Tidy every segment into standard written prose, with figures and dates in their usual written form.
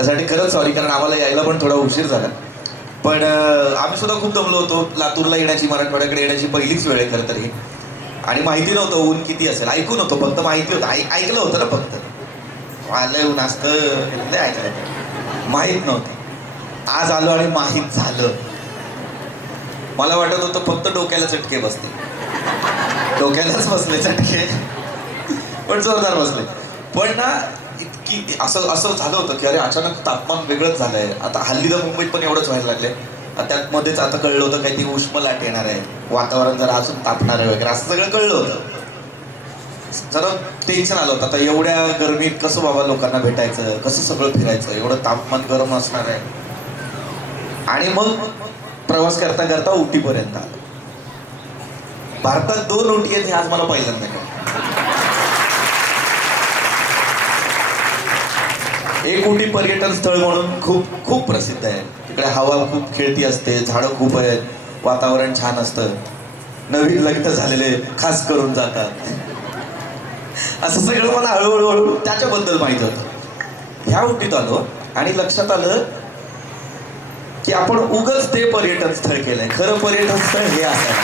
त्यासाठी खरंच सॉरी, कारण आम्हाला यायला पण थोडा उशीर झाला. पण आम्ही सुद्धा खूप दमलो होतो. लातूरला येण्याची, मराठवाड्याकडे येण्याची पहिलीच वेळ आहे खरं तर ही. आणि माहिती नव्हतं ऊन किती असेल. ऐकून होतं फक्त, माहिती होतं, ऐकलं होतं ना फक्त. आलं ऊन असतं हे ऐकलं होतं, माहीत नव्हतं. आज आलो आणि माहीत झालं. मला वाटत होतं फक्त डोक्याला चटके बसते, डोक्यालाच बसले चटके, पण जोरदार बसले. पण ना इतकी असं असं झालं होतं की अरे अचानक तापमान वेगळंच झालंय. आता हल्ली तर मुंबईत पण एवढंच व्हायला लागलंय. त्यात मध्येच आता कळलं होतं काही ती उष्म लाट येणार आहे, वातावरण जरा अजून तापणार आहे वगैरे, असं सगळं कळलं होतं. जरा टेन्शन आलं होतं. आता एवढ्या गरमीत कसं बाबा लोकांना भेटायचं, कसं सगळं फिरायचं, एवढं तापमान गरम असणार आहे. आणि मग प्रवास करता करता उटीपर्यंत आलो. भारतात 2 उटी आहेत हे आज मला पहिल्यांदा कळलं. एक उटी पर्यटन स्थळ म्हणून खूप खूप प्रसिद्ध आहे. तिकडे हवा खूप खेळती असते, झाडं खूप आहेत, वातावरण छान असतं, नवीन लग्न झालेले खास करून जातात. असं सगळं मला हळूहळू त्याच्याबद्दल माहित होतं. ह्या उटीत आलो आणि लक्षात आलं की आपण उगाच ते पर्यटन स्थळ केलंय. खरं पर्यटन स्थळ हे असायला.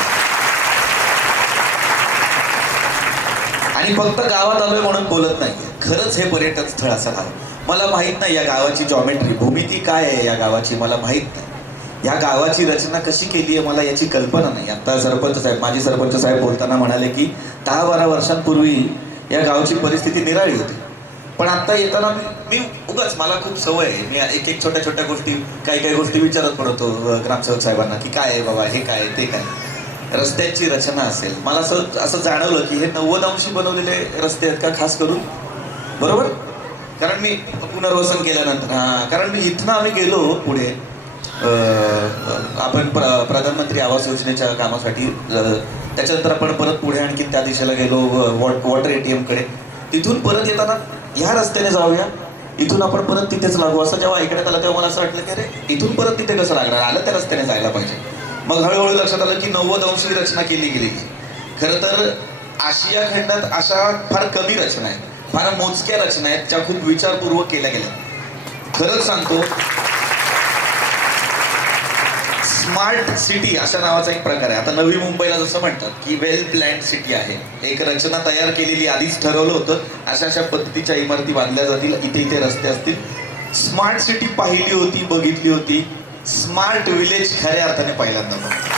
आणि फक्त गावात आलोय म्हणून बोलत नाही, खरंच हे पर्यटन स्थळ असायला हवं. मला माहित नाही या गावाची जॉमेट्री, भूमिती काय आहे या गावाची मला माहित नाही. या गावाची रचना कशी केली आहे मला याची कल्पना नाही. आता सरपंच साहेब, माजी सरपंच साहेब बोलताना म्हणाले की 10-12 वर्षांपूर्वी या गावची परिस्थिती निराळी होती. पण आता येताना मी उगाच, मला खूप सवय आहे, मी एक एक छोट्या छोट्या गोष्टी, काही गोष्टी विचारत पडतो ग्रामसेवक साहेबांना की काय आहे बाबा, हे काय ते काय. रस्त्यांची रचना असेल, मला असं जाणवलं की हे 90 अंशी बनवलेले रस्ते आहेत का खास करून, बरोबर? कारण मी पुनर्वसन केल्यानंतर, कारण मी इथनं आम्ही गेलो पुढे आपण प्रधानमंत्री आवास योजनेच्या कामासाठी. त्याच्यानंतर आपण परत पुढे आणखी त्या दिशेला गेलो वॉटर ATM कडे. तिथून परत येताना ह्या रस्त्याने जाऊया, इथून आपण परत तिथेच लागू, असं जेव्हा ऐकण्यात आलं तेव्हा मला असं वाटलं की अरे इथून परत तिथे कसं लागणार, आलं त्या रस्त्याने जायला पाहिजे. मग हळूहळू लक्षात आलं की 90 अंशी रचना केली गेली. खरं तर आशिया खंडात अशा फार कमी रचना आहेत, फार मोजक्या रचना आहेत ज्या खूप विचारपूर्वक केल्या गेल्या. खरंच सांगतो, स्मार्ट सिटी अशा नावाचा एक प्रकार आहे. आता नवी मुंबईला जसं म्हणतात की वेल प्लॅन्ड सिटी आहे, एक रचना तयार केलेली, आधीच ठरवलं होतं अशा अशा पद्धतीच्या इमारती बांधल्या जातील, इथे इथे रस्ते असतील. स्मार्ट सिटी पाहिली होती, बघितली होती. स्मार्ट विलेज खऱ्या अर्थाने पहिल्यांदा बघतो.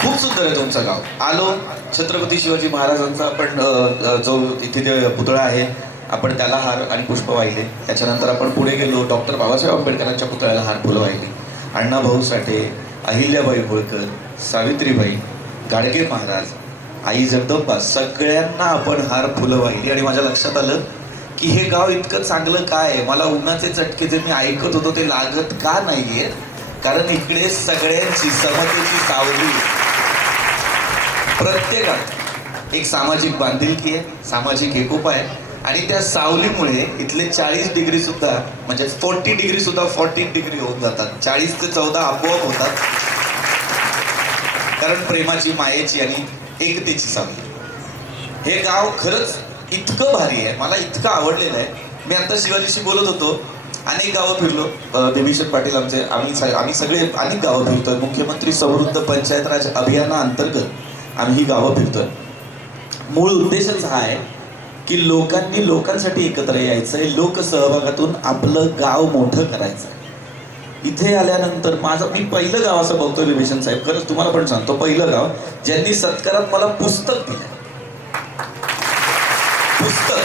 खूप सुंदर आहे तुमचं गाव. आलो, छत्रपती शिवाजी महाराजांचा आपण जो इथे जे पुतळा आहे आपण त्याला हार आणि पुष्प वाहिले. त्याच्यानंतर आपण पुढे गेलो, डॉक्टर बाबासाहेब आंबेडकरांच्या पुतळ्याला हार फुलं वाहिली. अण्णाभाऊ साठे, अहिल्याबाई होळकर, सावित्रीबाई, गाडगे महाराज, आई जगदंबा, सगळ्यांना आपण हार फुलं वाहिली. आणि माझ्या लक्षात आलं की हे गाव इतकं चांगलं काय आहे, मला उन्हाचे चटके जे मी ऐकत होतो ते लागत का नाहीये, कारण इकडे सगळ्यांची समतेची सावली, प्रत्येकात एक सामाजिक बांधिलकी आहे, सामाजिक एकोपा आहे. आणि त्या सावलीमुळे इथले 40 डिग्री सुद्धा, म्हणजे 40 डिग्री सुद्धा 40 डिग्री होऊन जातात. 40 ते 14 आपोआप होतात, कारण प्रेमाची, मायेची आणि एकतेची सावली. हे गाव खरंच इतकं भारी आहे, मला इतकं आवडलेलं आहे. मी आता शिवाजीशी बोलत होतो, अनेक गावं फिरलो. देवीशेठ पाटील आमचे, आम्ही सगळे अनेक गावं फिरतोय. मुख्यमंत्री समृद्ध पंचायत राज अभियानाअंतर्गत आम्ही ही गावं फिरतोय. मूळ उद्देशच हा आहे की लोकांसाठी एकत्र यायचंय, लोकसहभागातून आपलं गाव मोठं करायचंय. इथे आल्यानंतर मी पहिलं गाव असं बघतोय विभीषण साहेब, खरंच तुम्हाला पण सांगतो, पहिलं गाव ज्यांनी सत्कारात मला पुस्तक दिलं. पुस्तक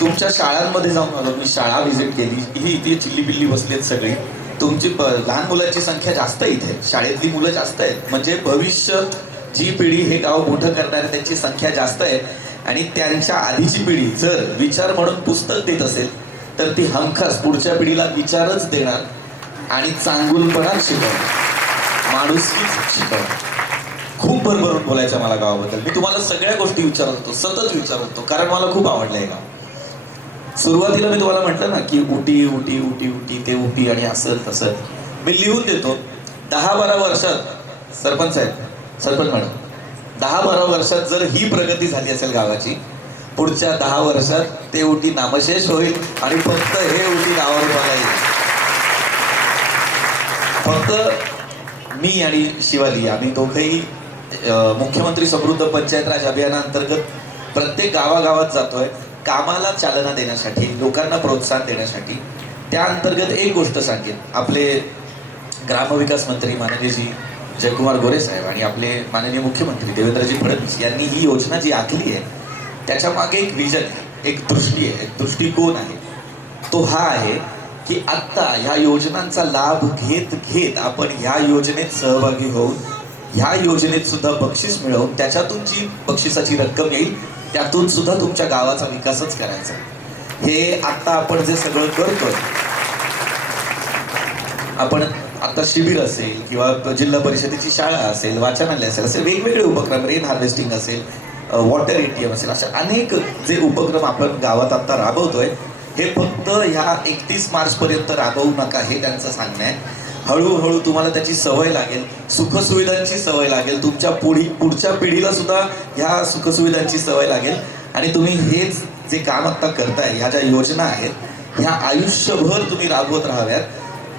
तुमच्या शाळांमध्ये जाऊन आलो मी, शाळा व्हिजिट केली. ही इथे चिल्ली पिल्ली बसली आहेत सगळी. तुमची लहान मुलांची संख्या जास्त आहे इथे, शाळेतली मुलं जास्त आहेत, म्हणजे भविष्य जी पिढी हे गाव मोठं करणारे त्यांची संख्या जास्त आहे. आणि त्यांच्या आधीची पिढी जर विचार म्हणून पुस्तक देत असेल तर ती हमखास पुढच्या पिढीला विचारच देणार आणि चांगुलपणात शिकवणार, माणुसकीच शिकवणार. खूप भरभरून बोलायचं मला गावाबद्दल. मी तुम्हाला सगळ्या गोष्टी विचारत होतो, सतत विचारत होतो, कारण मला खूप आवडलं हे गाव. सुरुवातीला मी तुम्हाला म्हटलं ना की उटी उटी उटी उटी, ते उटी आणि असं तसं मी लिहून देतो. 10-12 वर्षात सरपंच मॅडम, 10-12 वर्षात जर ही प्रगती झाली असेल गावाची, पुढच्या 10 वर्षात ते उटी नामशेष होईल आणि फक्त हे उटी नावावर मला येईल. फक्त मी आणि शिवाली आम्ही दोघंही मुख्यमंत्री समृद्ध पंचायत राज अभियानाअंतर्गत प्रत्येक गावागावात जातोय कामाला चालना देण्यासाठी, लोकांना प्रोत्साहन देण्यासाठी. त्या अंतर्गत एक गोष्ट सांगेन, आपले ग्रामविकास मंत्री माननीय जयकुमार गोरे साहेब आणि आपले माननीय मुख्यमंत्री देवेंद्रजी फडणवीस यांनी ही योजना जी आखली आहे त्याच्या मागे एक विजन आहे, एक दृष्टी आहे, एक दृष्टिकोन आहे. तो हा आहे की आत्ता ह्या योजनांचा लाभ घेत घेत आपण ह्या योजनेत सहभागी होऊन ह्या योजनेत सुद्धा बक्षीस मिळवून त्याच्यातून जी बक्षिसाची रक्कम येईल त्यातून सुद्धा तुमच्या गावाचा विकासच करायचा. हे आत्ता आपण जे सगळं करतोय, आपण आता शिबिर असेल किंवा जिल्हा परिषदेची शाळा असेल, वाचनालय असेल, असे वेगवेगळे उपक्रम, रेन हार्वेस्टिंग असेल, वॉटर ATM असेल, अशा अनेक जे उपक्रम आपण गावात आता राबवतोय हे फक्त ह्या 31 मार्चपर्यंत राबवू नका हे त्यांचं सांगणं आहे. हळूहळू तुम्हाला त्याची सवय लागेल, सुखसुविधांची सवय लागेल, तुमच्या पुढच्या पिढीला सुद्धा ह्या सुखसुविधांची सवय लागेल आणि तुम्ही हेच जे काम आता करताय, ह्या ज्या योजना आहेत ह्या आयुष्यभर तुम्ही राबवत राहाव्यात.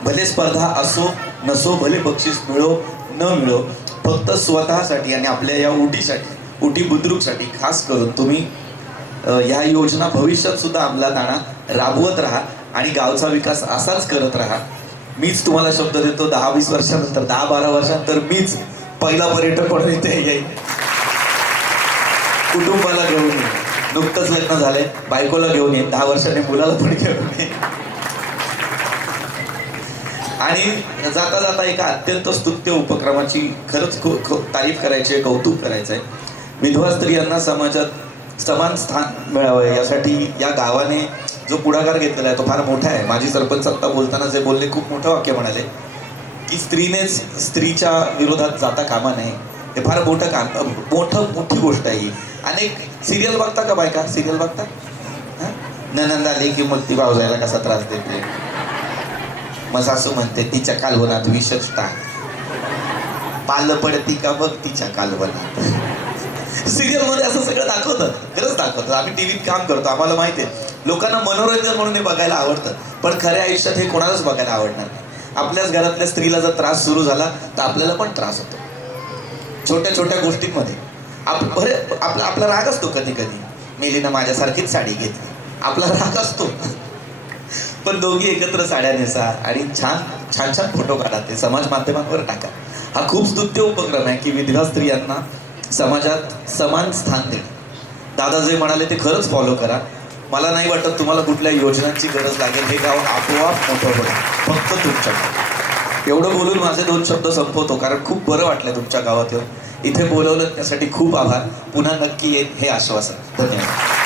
भले स्पर्धा असो नसो, भले बक्षीस मिळो न मिळो, फक्त स्वतःसाठी आणि आपल्या या उटीसाठी, उटी बुद्रुकसाठी खास करून तुम्ही ह्या योजना भविष्यात सुद्धा अंमलात आणा, राबवत राहा आणि गावचा विकास असाच करत राहा. मीच तुम्हाला शब्द देतो, 10-20 वर्षानंतर, 10-12 वर्षानंतर मीच पहिला पर्यटक म्हणून इथे येईल, कुटुंबाला घेऊन येईल. नुकतंच लग्न झालंय, बायकोला घेऊन येईल, 10 वर्षाने मुलाला पण घेऊन येईल. आणि जाता जाता एका अत्यंत स्तुत्य उपक्रमाची खरंच तारीफ करायची आहे, कौतुक करायचं आहे. विधवा स्त्रियांना समाजात समान स्थान मिळावं यासाठी या गावाने जो पुढाकार घेतलेला आहे तो फार मोठा आहे. माजी सरपंच आत्ता बोलताना जे बोलले, खूप मोठं वाक्य म्हणाले की स्त्रीनेच स्त्रीच्या विरोधात जाता कामा नये. हे फार मोठं काम, मोठी गोष्ट आहे ही. अनेक सिरियल बघता का बायका? सिरियल बघता? ननंद आली की मग ती भावजायला कसा त्रास देते, मग सासू म्हणते तिच्या कालवनात विषच टाक, पाल पडती का बघ तिच्या कालवनात. सिरियल मध्ये असं सगळं दाखवतात, खरंच दाखवतात. आम्ही टीव्हीत काम करतो, आम्हाला माहिती आहे लोकांना मनोरंजन म्हणून हे बघायला आवडतं, पण खऱ्या आयुष्यात हे कोणालाच बघायला आवडणार नाही. आपल्याच घरातल्या स्त्रीला जर त्रास सुरू झाला तर आपल्याला पण त्रास होतो छोट्या छोट्या गोष्टींमध्ये. आपला राग असतो, कधी कधी मेलीनं माझ्यासारखीच साडी घेतली, आपला राग असतो. पण दोघी एकत्र साड्या नेसा आणि छान छान छान फोटो काढा, ते समाज माध्यमांवर टाका. हा खूप स्तुत्य उपक्रम आहे की विधवा स्त्रियांना समाजात समान स्थान देणं. दादा जे म्हणाले ते खरंच फॉलो करा. मला नाही वाटत तुम्हाला कुठल्या योजनांची गरज लागेल, हे गाव आपोआप मोठं होईल फक्त तुमच्याकडे. एवढं बोलून माझे 2 शब्द संपवतो, कारण खूप बरं वाटलं तुमच्या गावात येऊन. इथे बोलवलं त्यासाठी खूप आभार. पुन्हा नक्की येईल हे आश्वासन. धन्यवाद.